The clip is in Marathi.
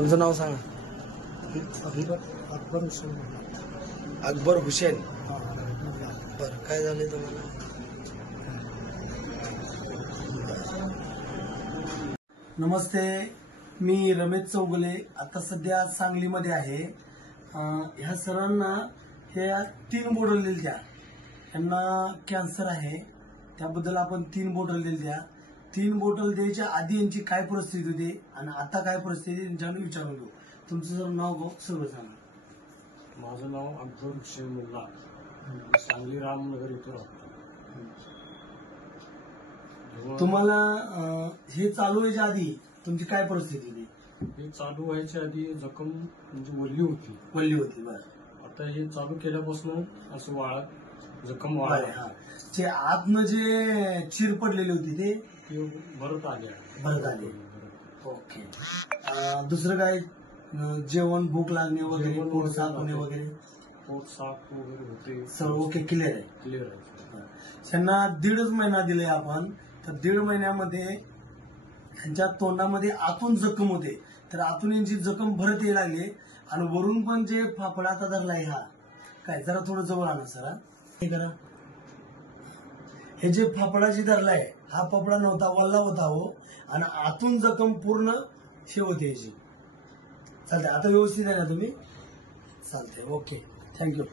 तुमचं नाव सांगा. अकबर हुसेन. अकबर हुसेन. बरं, काय झालंय तुम्हाला? नमस्ते, मी रमेश चौगुले. आता सध्या सांगलीमध्ये आहे. ह्या सरांना ह्या 3 बॉटल दिल्या. त्यांना कॅन्सर आहे, त्याबद्दल आपण 3 बॉटल दिल्या. 3 बॉटल द्यायच्या आधी यांची काय परिस्थिती होती आणि आता काय परिस्थिती त्यांच्याकडे विचारून घेऊ. तुमचं जर नाव सर्व सांगा. माझं नाव अकबर हुसेन मुल्ला, सांगली रामनगर इथं राहतो. तुम्हाला हे चालू व्हायच्या आधी तुमची काय परिस्थिती होती? हे चालू व्हायच्या आधी जखम म्हणजे वल्ली होती. वल्ली होती. बरं. आता हे चालू केल्यापासून असं वाळत जखम वाळत जे आतनं जे चीर पडलेली होती ते भरत आले. ओके. दुसरं काय? जेवण, भूक लागणे वगैरे, पोट साफ होणे वगैरे? पोट साफ वगैरे होते, सर्व ओके, क्लिअर आहे. क्लिअर आहे. त्यांना 1.5 महिना दिलाय आपण. तर 1.5 महिन्यामध्ये त्यांच्या तोंडामध्ये आतून जखम होते, तर आतून यांची जखम भरत यायला लागली आणि वरून पण जे फाफडा आता धरलाय हा काय, जरा थोडं जवळ आणा सर. हे करा. हे जे फाफडाची धरलाय हा फाफडा नव्हता, वल्ला होता हो, आणि आतून जखम पूर्ण शेवते याची. चालते. आता व्यवस्थित आहे ना तुम्ही? चालते. Okay, thank you.